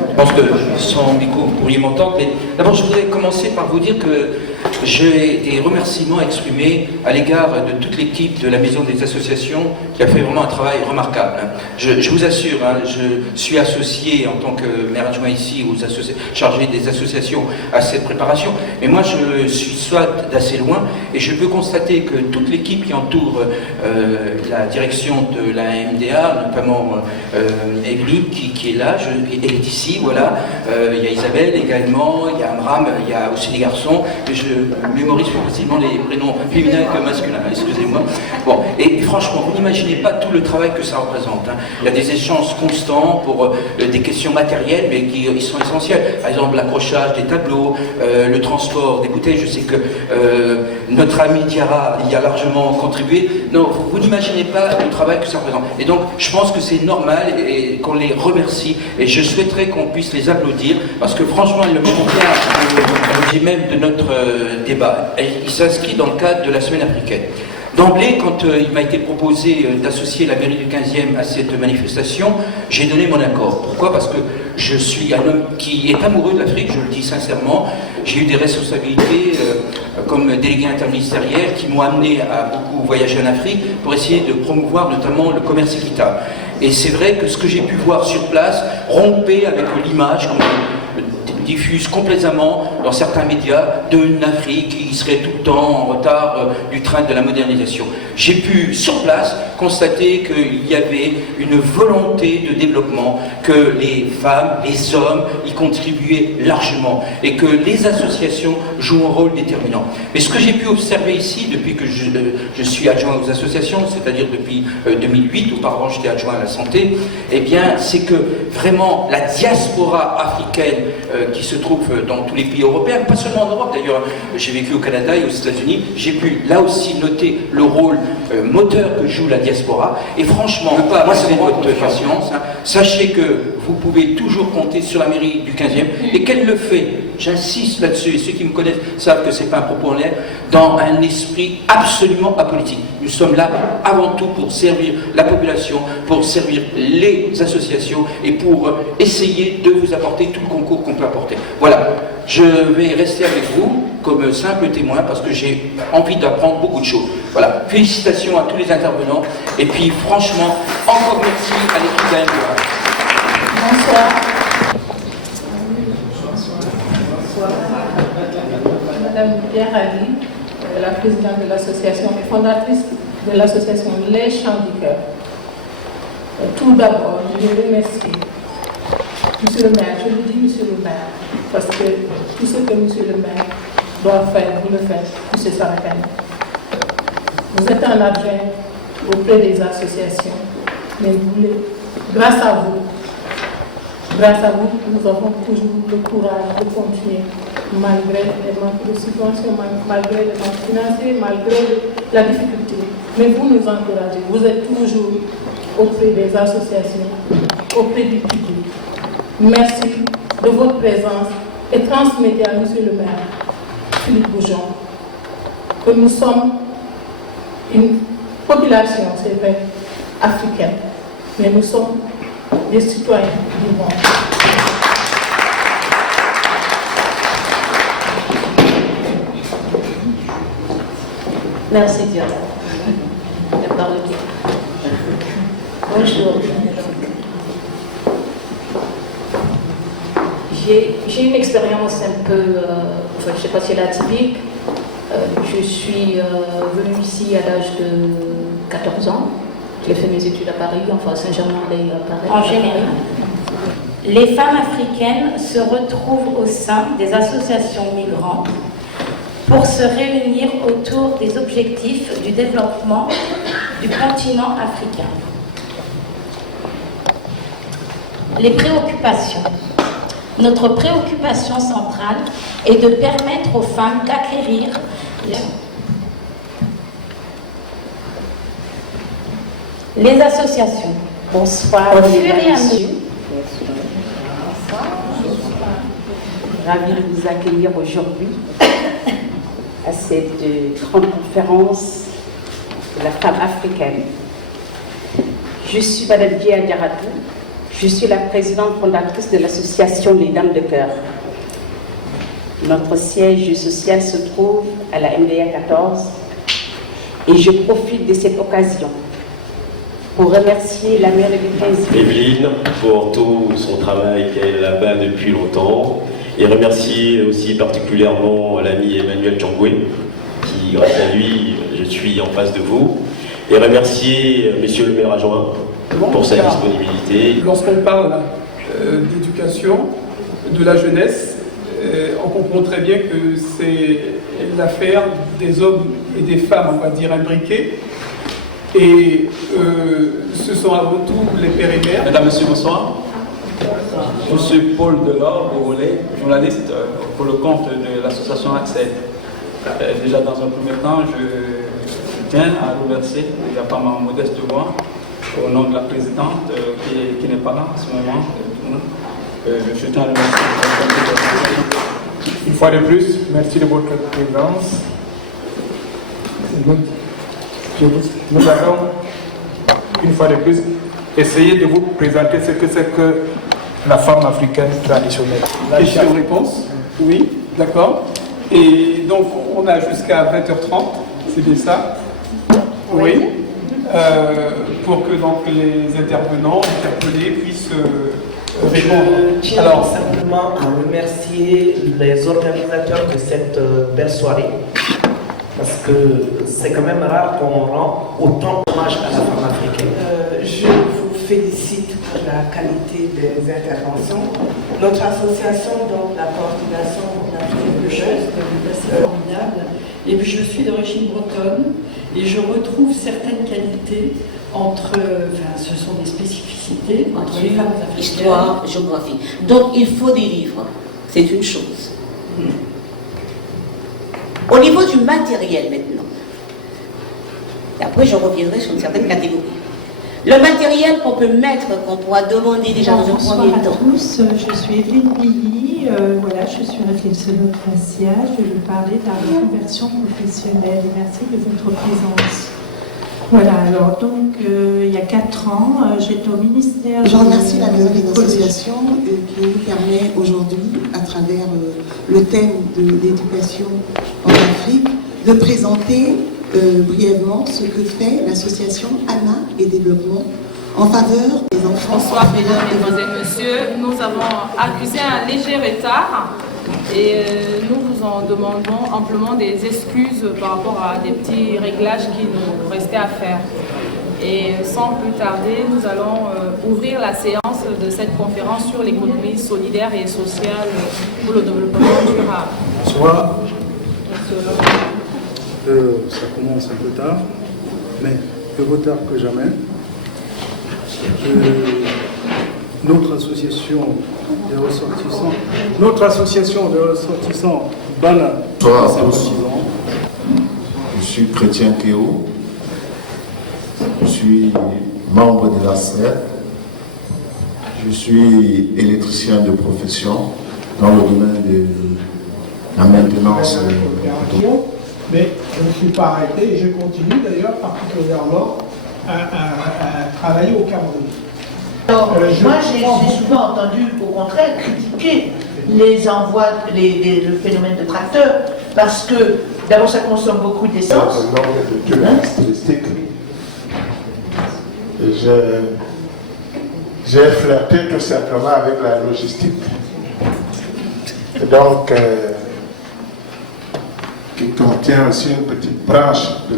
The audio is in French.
Je pense que sans micro, vous pourriez m'entendre, mais d'abord je voudrais commencer par vous dire que j'ai des remerciements à exprimer à l'égard de toute l'équipe de la Maison des Associations qui a fait vraiment un travail remarquable. Je vous assure, je suis associé en tant que maire adjoint ici, chargé des associations à cette préparation, mais moi je suis soit d'assez loin et je peux constater que toute l'équipe qui entoure la direction de la MDA, notamment Evelyne qui est là, elle est ici, voilà, il y a Isabelle également, il y a Amram, il y a aussi des garçons, je mémorise plus facilement les prénoms féminins que masculins, excusez-moi. Bon, et franchement, vous n'imaginez pas tout le travail que ça représente. Il y a des échanges constants pour des questions matérielles, mais qui sont essentielles. Par exemple, l'accrochage des tableaux, le transport des bouteilles. Je sais que notre ami Diarra y a largement contribué. Non, vous n'imaginez pas le travail que ça représente. Et donc, je pense que c'est normal et qu'on les remercie. Et je souhaiterais qu'on puisse les applaudir, parce que franchement, ils le font bien, je dis même, de notre débat. Il s'inscrit dans le cadre de la semaine africaine. D'emblée, quand il m'a été proposé d'associer la mairie du 15e à cette manifestation, j'ai donné mon accord. Pourquoi? Parce que je suis un homme qui est amoureux de l'Afrique, je le dis sincèrement. J'ai eu des responsabilités comme délégué interministériel qui m'ont amené à beaucoup voyager en Afrique pour essayer de promouvoir notamment le commerce équitable. Et c'est vrai que ce que j'ai pu voir sur place rompait avec l'image qu'on diffuse complaisamment dans certains médias d'une Afrique qui serait tout le temps en retard du train de la modernisation. J'ai pu, sur place, constater qu'il y avait une volonté de développement, que les femmes, les hommes y contribuaient largement et que les associations jouent un rôle déterminant. Mais ce que j'ai pu observer ici, depuis que je suis adjoint aux associations, c'est-à-dire depuis 2008, auparavant j'étais adjoint à la santé, eh bien, c'est que vraiment la diaspora africaine qui se trouve dans tous les pays européens, pas seulement en Europe d'ailleurs, j'ai vécu au Canada et aux États-Unis, j'ai pu là aussi noter le rôle moteur que joue la diaspora, et franchement, moi c'est votre patience, sachez que vous pouvez toujours compter sur la mairie du 15e, et qu'elle le fait, j'insiste là-dessus, et ceux qui me connaissent savent que c'est pas un propos en l'air, dans un esprit absolument apolitique. Nous sommes là avant tout pour servir la population, pour servir les associations, et pour essayer de vous apporter tout le concours qu'on peut apporter. Voilà, je vais rester avec vous comme simple témoin parce que j'ai envie d'apprendre beaucoup de choses. Voilà, félicitations à tous les intervenants et puis franchement, encore merci à l'équipe d'AMDA. Bonsoir. Bonsoir. Madame Pierre Ali, la présidente de l'association et fondatrice de l'association Les Chants du Cœur. Tout d'abord, je remercie Monsieur le maire, je vous dis Monsieur le maire, parce que tout ce que Monsieur le maire doit faire, vous le faites, Monsieur Sarakani. Vous êtes un adjoint auprès des associations, mais grâce à vous, nous avons toujours le courage de continuer, malgré les manques de subventions, malgré les manques financiers, malgré la difficulté. Mais vous nous encouragez, vous êtes toujours auprès des associations, auprès du public. Merci de votre présence et transmettez à Monsieur le maire, Philippe Boujon, que nous sommes une population, c'est vrai, africaine, mais nous sommes des citoyens du monde. Merci Dieu. La parole est libre. Bonjour. J'ai une expérience un peu, je ne sais pas si elle est atypique. Je suis venue ici à l'âge de 14 ans. J'ai fait mes études à Paris, enfin à Saint-Germain-en-Laye à Paris. En général, les femmes africaines se retrouvent au sein des associations migrantes pour se réunir autour des objectifs du développement du continent africain. Les préoccupations. Notre préoccupation centrale est de permettre aux femmes d'acquérir les associations. Bonsoir, mesdames et messieurs. Ravi de vous accueillir aujourd'hui à cette grande conférence de la femme africaine. Je suis Madame Dia Diaratou. Je suis la présidente fondatrice de l'association Les Dames de Cœur. Notre siège social se trouve à la MDA 14 et je profite de cette occasion pour remercier la maire de Vikenzi, Evelyne, pour tout son travail qu'elle est là-bas depuis longtemps, et remercier aussi particulièrement l'ami Emmanuel Tchangoué, qui, grâce à lui, je suis en face de vous, et remercier Monsieur le maire adjoint pour sa disponibilité. Lorsqu'on parle d'éducation, de la jeunesse, on comprend très bien que c'est l'affaire des hommes et des femmes, on va dire, imbriqués. Et ce sont avant tout les pères et mères. Mesdames, Messieurs, bonsoir. Je suis Paul Delors, Beauvolet, journaliste pour le compte de l'association Accès. Déjà dans un premier temps, je tiens à remercier, déjà par ma modeste voix, au nom de la présidente qui n'est pas là en ce moment. Je tiens à remercier. Une fois de plus, merci de votre présence. Nous allons, une fois de plus, essayer de vous présenter ce que c'est que la femme africaine traditionnelle. Question-réponse. Oui, d'accord. Et donc, on a jusqu'à 20h30, c'est bien ça? Oui. Pour que donc les intervenants, interpellés, puissent répondre. Je tiens simplement à remercier les organisateurs de cette belle soirée, parce que c'est quand même rare qu'on rend autant hommage à la femme africaine. Je vous félicite pour la qualité des interventions. Notre association, donc la coordination africaine de jeunes, c'est formidable. Et puis je suis d'origine bretonne et je retrouve certaines qualités entre, ce sont des spécificités entre les femmes africaines. Histoire, géographie. Donc il faut des livres, c'est une chose. Au niveau du matériel maintenant, et après je reviendrai sur une certaine catégorie. Le matériel qu'on peut mettre, qu'on pourra demander déjà dans un premier temps. Bonsoir à tous, je suis Evelyne Billy, voilà, je suis réflexologue faciale, je vais vous parler de la reconversion professionnelle et merci de votre présence. Voilà, alors donc il y a 4 ans, j'étais au ministère. Je remercie la Maison des associations qui nous permet aujourd'hui, à travers le thème de l'éducation en Afrique, de présenter brièvement ce que fait l'association ANA et Développement en faveur des enfants. Bonsoir mesdames, mesdemoiselles, messieurs. Nous avons accusé un léger retard et nous vous en demandons amplement des excuses par rapport à des petits réglages qui nous restaient à faire. Et sans plus tarder, nous allons ouvrir la séance de cette conférence sur l'économie solidaire et sociale pour le développement durable. Bonsoir. Ça commence un peu tard, mais plus tard que jamais. Notre association des ressortissants, Bana, sympathisants. Je suis Chrétien Kéo, je suis membre de la SER, je suis électricien de profession dans le domaine de la maintenance. Mais je ne suis pas arrêté et je continue d'ailleurs particulièrement à travailler au Cameroun. Alors, moi j'ai souvent entendu au contraire critiquer les envois, le phénomène de tracteurs, parce que d'abord ça consomme beaucoup d'essence. J'ai flirté tout simplement avec la logistique. Et donc, qui contient aussi une petite branche de